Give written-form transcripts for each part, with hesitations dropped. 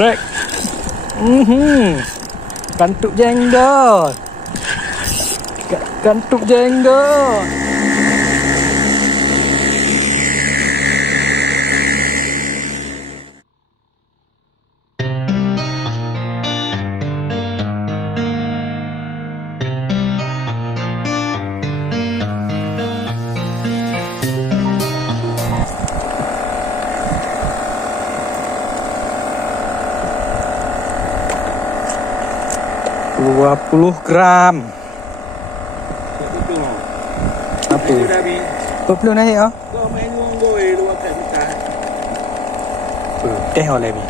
Trek. Kantuk jenggot. Kantuk jenggot. Dua 20 gram. Apa? 20 naik ah? Kau main uang gue luar kat kita. Teh oleh ni.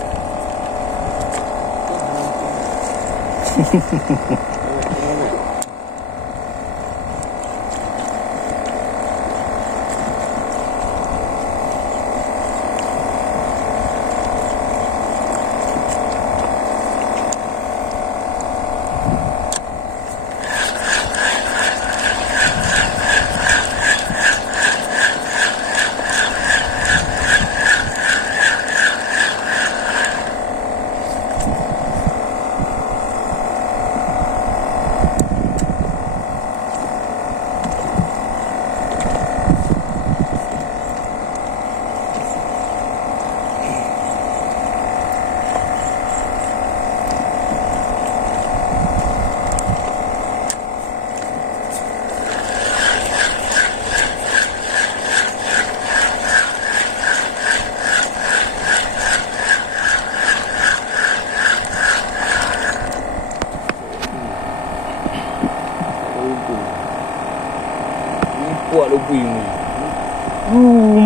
Kuat lebih ni.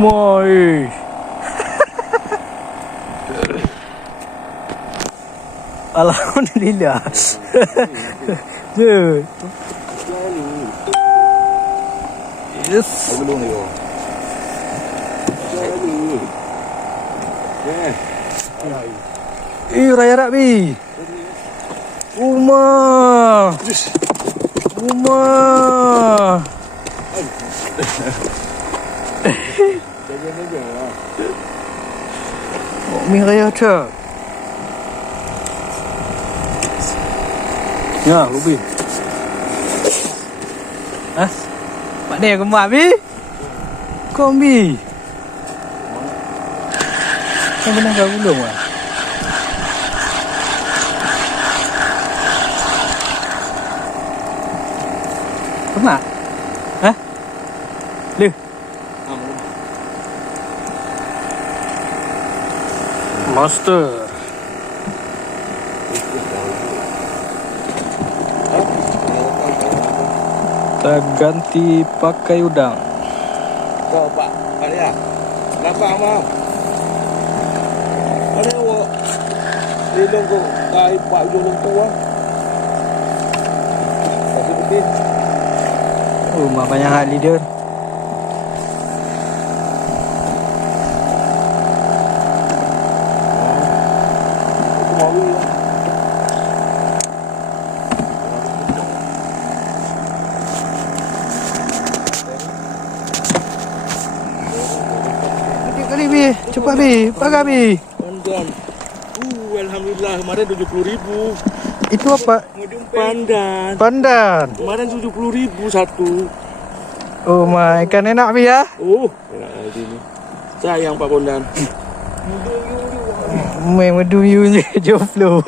My. Alhamdulillah. Je. Yes. Belum ni. Raya Rabi. Umar. Mi raya truck. Ya, Ruby. Hah? Pak ni aku mak bi. Kombi. Kau benar kau belum ah? Pernah? Hah? Lu? Master. Kita ganti pakai udang. Kau pak, balik ah. Nampak mah. Ada awak. Lelong kau kai pak jolong tua. Kasih betul. Oh, banyak hal leader. Kemawe. Kali bi, cepat bi, pakai bi. Pandan. Alhamdulillah kemarin 70.000. Itu apa? Pandan. Pandan. Kemarin 70.000 satu. Oh my, ikan enak bi ya? Oh, enak lagi ni. Sayang Pak Bondan. Main medu you je joflo.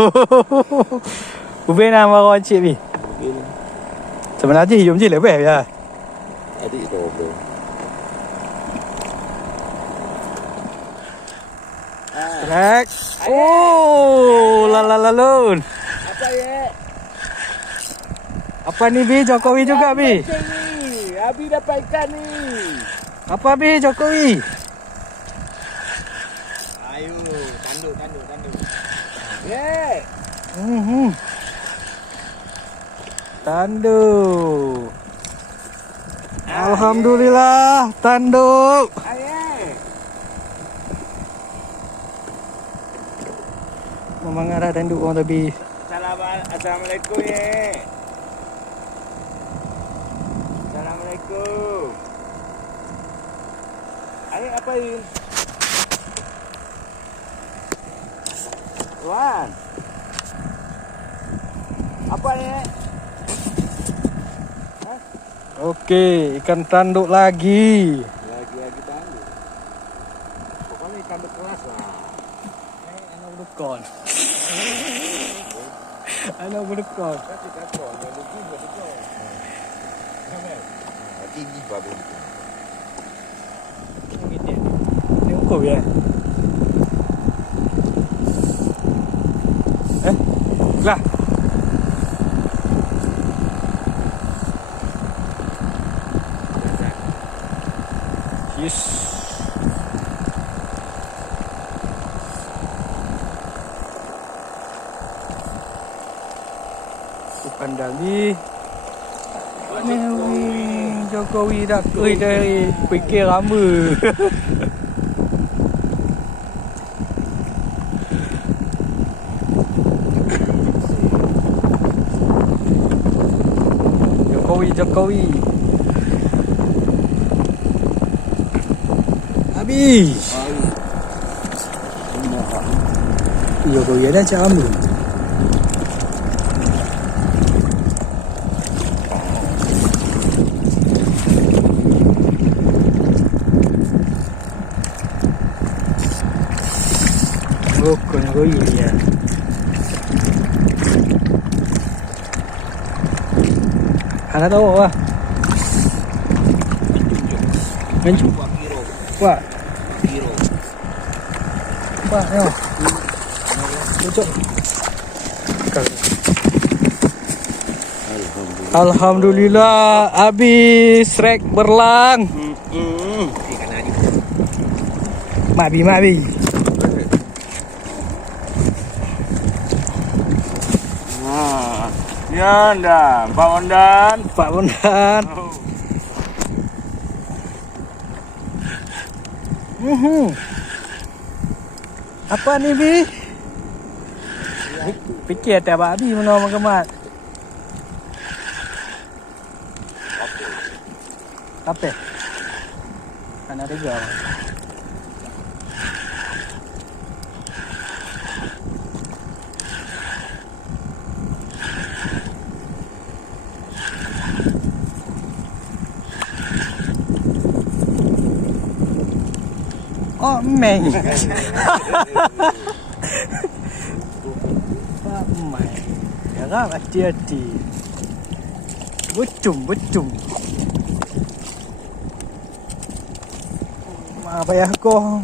Ubin nama kau cik bi. Sebenarnya hidup je lebih ya. Adik tu bro. Trek. Oh, lalalun. Apa ya? Apa ni bi? Jokowi juga bi. Abi dapat ikan ni. Apa bi Jokowi? Ayo, tanduk. Yeah. Tanduk. Alhamdulillah, tanduk. Memang ada tanduk orang tapi. Assalamualaikum ya. Assalamualaikum. Ayo apain? Tuan. Apa ni? Okey, ikan tanduk lagi. Lagi tanduk. Pokoknya ikan berkelas lah. Anak berdekon. Anak berdekon. Kasih kakor, ada juga betul. Sampai. Tinggi babu. Ni ukur ya. Lah. Yes. Pandali. Jokowi dah koi dari fikir lama. Jokowi. Habis. Jokowi ada macam lama. Bukan Jokowi ya. Anak tahu apa? Mencuk. Wah. Kiro. Wah, ya. Mencuk. Alhamdulillah habis rek berlang. Mabi. Nah, ya dah, Pak Ondan. Apa ni Bi? Fikir tak Abi mana kemat. Apa? Kan ada juga. Oh, meng. Pak meng. Ya kan hati-hati. Bucum. Apa ya kau?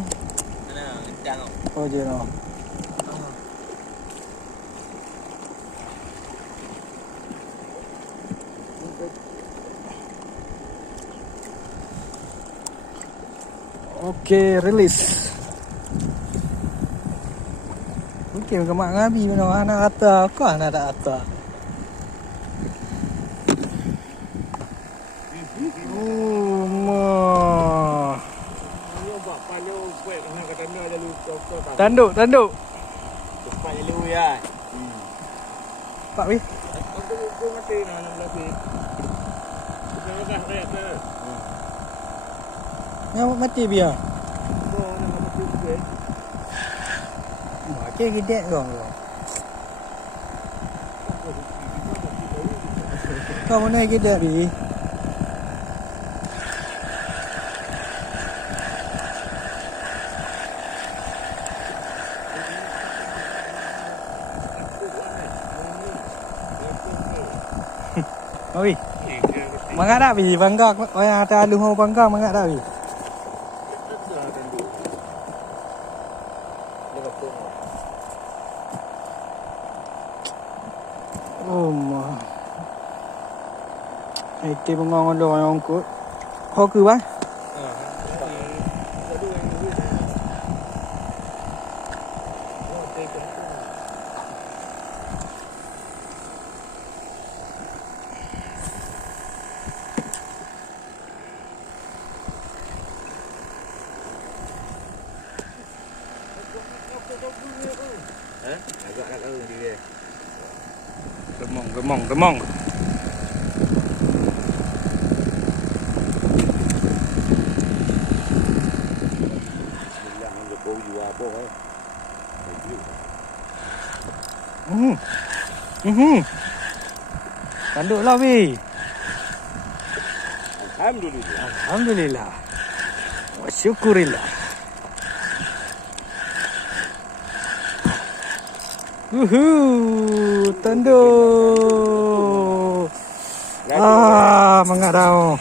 Oh, je no. Okey, release. Mungkin kemak ngabi mana anak kata, kau anak tak kata. Tanduk. Cepat lalu ya. Pak Wi. Aku mati nak lagi. Kita dah ke. Yang mati biar. Kau nak mati ke? Okey, gede kau. Kau mana gede Bi? Oi. Mangak dah Bi, bangga. Orang ada alu mau bangga mangak dah Bi. Oh ma. Itu pengongon do yang angkut. Kau ke ba? Agak nak tahu dia. Gemong. Bismillah, Jokowi apa Tanduklah Bi. Alhamdulillah. Alhamdulillah. Wa syukurillah. Tanduk. Mengadau.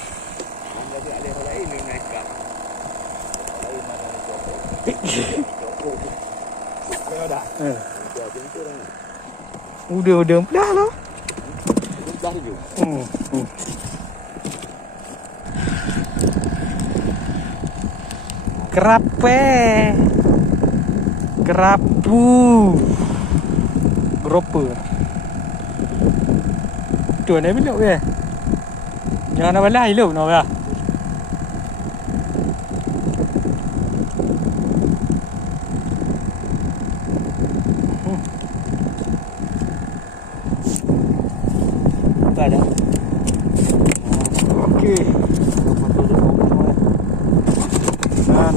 Jadi alih orang lain yang naik kap. Lain mana nak copot. Kau dah. Dah tentu dah. Udah dah lah. Dah je. Kerapu. Groper. Tu ni belok ke? Jangan nak balai lu nak ya. Tak ada. Okey. Dan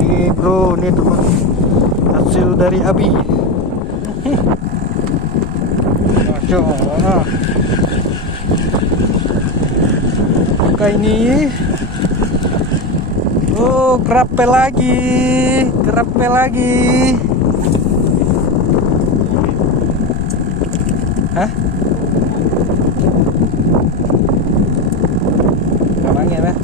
ni bro, ni teman hasil dari Abi. Masya Allah. Pakai ini. Oh, kerapel lagi. Hah? Gak angin lah.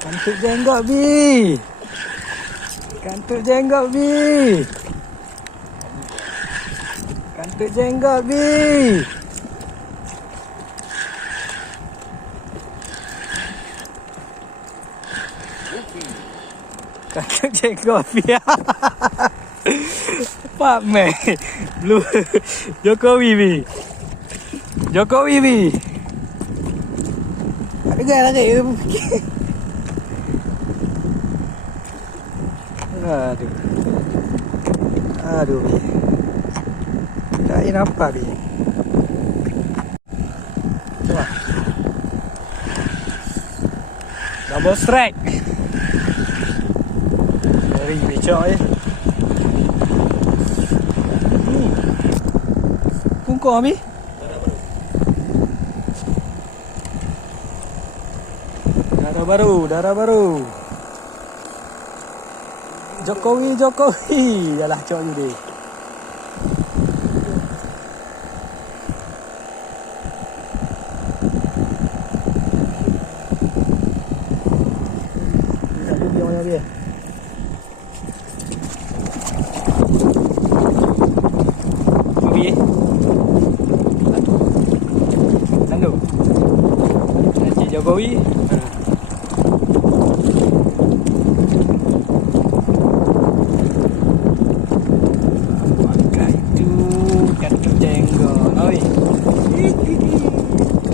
Kantuk jenggot Bi. Kantuk jenggot Bi. Kantuk jenggot Bi. Kantuk jenggot Bi. Pak Mei. Blue. Jokowi Bi. Jokowi Bi. Ada gaya lagi. Aduh Bi. Tak nampak Bi. Coba. Double strike. Dari becok je. Pungkau Bi. Darah baru. Jokowi. Yalah cok ni dia. Dia. Kopi Lalu Encik Jokowi. Pakai tu kantuk jenggot. Oi.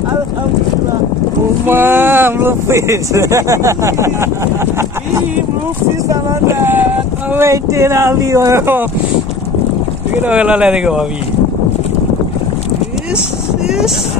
Alhamdulillah. Bluefish. Bluefish saladat. Wait Abi. Kita kalau lari ke Abi. Yes.